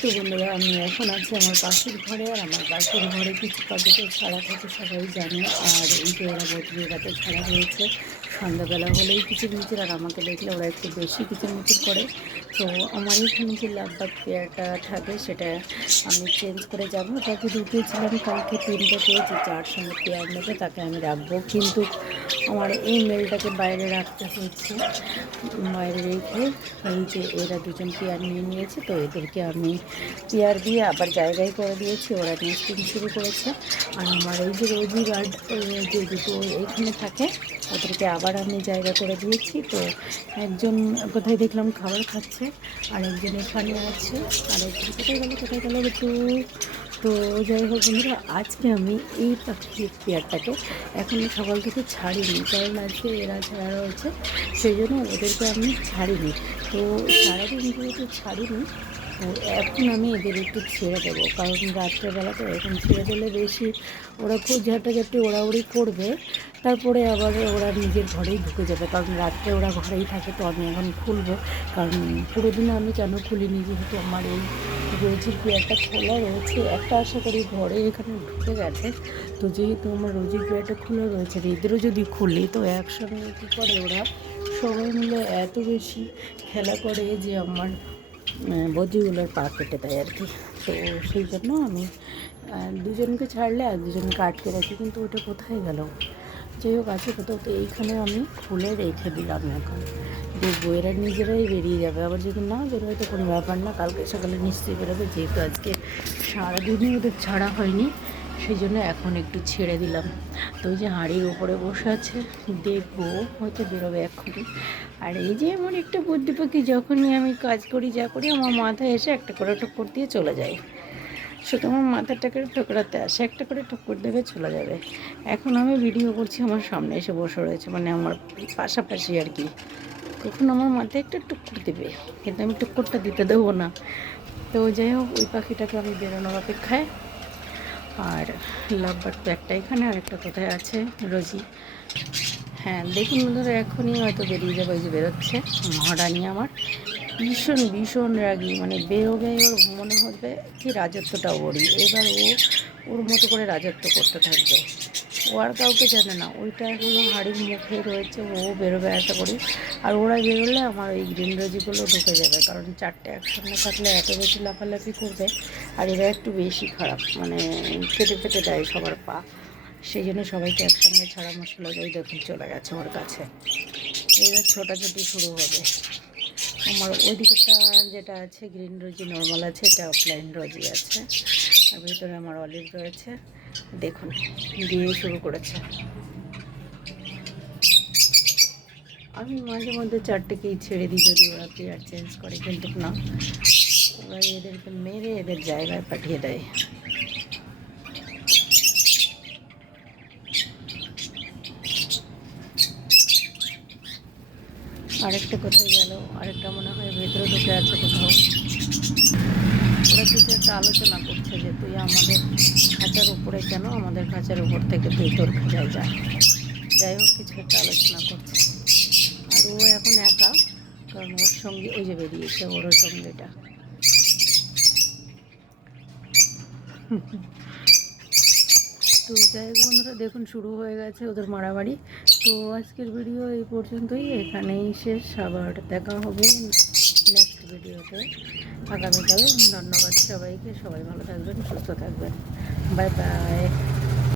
তো বন্ধুরা, আমি এখন আছি আমার পাশের ঘরে। আর আমার পাশের ঘরে কিছু পাখিতে ছাড়া থাকে, সবাই জানে। আর এই যে ওরা বদ্রিকাতে ছাড়া রয়েছে, সন্ধ্যাবেলা হলেই কিচিরমিচির, আর আমাকে দেখলে ওরা একটু বেশি কিচিরমিচির করে। তো আমার এখানে যে লাভবার্ড পেয়ারটা থাকে সেটা আমি চেঞ্জ করে যাব। তাকে ঢুকিয়েছিলাম কালকে 3টে পেয়েছি, যার সঙ্গে পেয়ার নেবে তাকে আমি রাখবো, কিন্তু আমার এই মেলটাকে বাইরে রাখতে হয়েছে। বাইরে রেখে এই যে এরা দুজন পেয়ার নিয়ে নিয়েছে, তো এদেরকে আমি পেয়ার দিয়ে আবার জায়গায় করে দিয়েছি, ওরা নেস্টিং শুরু করেছে। আর আমার এই যে রোজি গার্ড যে দুটো এইখানে থাকে, ওদেরকে আবার আমি জায়গা করে দিয়েছি। তো একজন কোথায় দেখলাম খাবার খাচ্ছে, আর একজন এখানে আছে, আর একজন কোথায় গেল একটু। তো যাই হোক বন্ধুরা, আজকে আমি এই পাখির পেয়ারটাকে এখনও সকাল থেকে ছাড়িনি, কারণ আজকে এরা ছাড়া রয়েছে, সেই জন্য ওদেরকে আমি ছাড়িনি। তো সারাদিন যেহেতু ছাড়িনি, তো এখন আমি এদের একটু ছেড়ে দেবো, কারণ রাত্রেবেলা তো এখন ছেড়ে দিলে বেশি ওরা খুব ঝাঁটাঝাঁটি ওড়াউড়ি করবে, তারপরে আবার ওরা নিজের ঘরেই ঢুকে যাবে, কারণ রাত্রে ওরা ঘরেই থাকে। তো আমি এখন খুলবো, কারণ পুরো দিনে আমি কেন খুলিনি, যেহেতু আমার এই রোজির পেয়ারটা খোলা রয়েছে। একটা আশা করি ঘরে এখানে ঢুকে গেছে, তো যেহেতু আমার রোজির পেয়ারটা খোলা রয়েছে, এদেরও যদি খুলি তো একসঙ্গে কী করে ওরা সবাই মিলে এত বেশি খেলা করে যে আমার বদ্রিগুলোর পা কেটে দেয় আর কি। তো সেই জন্য আমি দুজনকে ছাড়লে আর দুজনকে আটকে রাখি, কিন্তু ওটা কোথায় গেল? যাই হোক, আছে কোথাও। তো এইখানে আমি খুলে রেখে দিলাম, এখন দেখবো এরা নিজেরাই বেরিয়ে যাবে। আবার যদি না বেরোয় তো কোনো ব্যাপার না, কালকে সকালে নিশ্চয়ই বেরোবে, যেহেতু আজকে সারাদিনই ওদের ছাড়া হয়নি, সেই জন্য এখন একটু ছেড়ে দিলাম। তো ওই যে হাঁড়ির ওপরে বসে আছে, দেখবো হয়তো বেরোবে এক্ষুনি। আর এই যে এমন একটা বুদ্ধি পাখি, যখনই আমি কাজ করি যা করি, আমার মাথায় এসে একটা করে ঠক্কর দিয়ে চলে যায়। শুধু আমার মাথাটাকে ঠোকরাতে আসে, একটা করে ঠক্কর দেবে চলে যাবে। এখন আমি ভিডিও করছি, আমার সামনে এসে বসে রয়েছে, মানে আমার পাশাপাশি আর কি। কখন আমার মাথায় একটা টুক্কর দেবে, কিন্তু আমি টুক্করটা দিতে দেবো না। তো যাই হোক, ওই পাখিটাকে আমি বেরোনোর অপেক্ষায়। আর লাভবার্ড তো একটা এখানে, আর একটা কোথায় আছে রোজি। হ্যাঁ দেখুন বন্ধুরা, এখনই হয়তো বেরিয়ে যাবে, ওই যে বেরোচ্ছে মহারানী আমার। ভীষণ ভীষণ রাগী, মানে বেরোবে, ওর মনে হবে কি রাজত্বটা ওরই, এবার ও ওর মতো করে রাজত্ব করতে থাকবে। ও আর কাউকে জানে না, ওইটা হলো হাড়ির মুখে রয়েছে, ও বেরোবে আশা করি। আর ওরা বেরোলে আমার ওই গ্রিন রোজিগুলো ঢুকে যাবে, কারণ চারটে একসঙ্গে থাকলে এত বেশি লাফালাফি করবে। আর এরা একটু বেশি খারাপ, মানে কেটে ফেটে দেয় সবার পা, সেই জন্য সবাইকে একসঙ্গে ছাড়া মুশকিল হবে। ওই দেখুন চলে গেছে ওর কাছে, এবার ছোটাছুটি শুরু হবে। আমার ওই দিকেরটা যেটা আছে গ্রিন রোজি নর্মাল আছে, এটা অফলাইন রোজি আছে, আর ভিতরে আমার অলিভ রয়েছে। দেখুন দিয়ে শুরু করেছে। আমি মাঝে মধ্যে চারটেকেই ছেড়ে দিই যদি ওরা পেয়ার চেঞ্জ করে, কিন্তু না, ওরা এদেরকে মেরে এদের জায়গায় পাঠিয়ে দেয়। আরেকটা কোথায় গেল? আরেকটা মনে হয় ভেতরে ঢুকে আছে কোথাও। ওরা কিছু একটা আলোচনা করছে যে তুই আমাদের খাঁচার উপরে কেন, আমাদের খাঁচার উপর থেকে তুই তোর খাঁচায় যা। যাই হোক, কিছু একটা আলোচনা করছে। আর ও এখন একা, কারণ ওর সঙ্গে ওই যে বেরিয়েছে ওর সঙ্গেটা। তো যাই হোক বন্ধুরা, দেখুন শুরু হয়ে গেছে ওদের মারামারি। তো আজকের ভিডিও এই পর্যন্তই, এখানেই শেষ। আবার দেখা হবে নেক্সট ভিডিওতে আগামীকাল। ধন্যবাদ সবাইকে, সবাই ভালো থাকবেন, সুস্থ থাকবেন, বাই বাই।